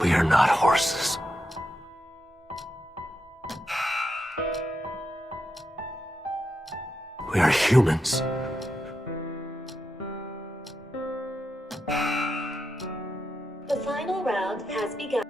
We are not horses. We are humans. The final round has begun.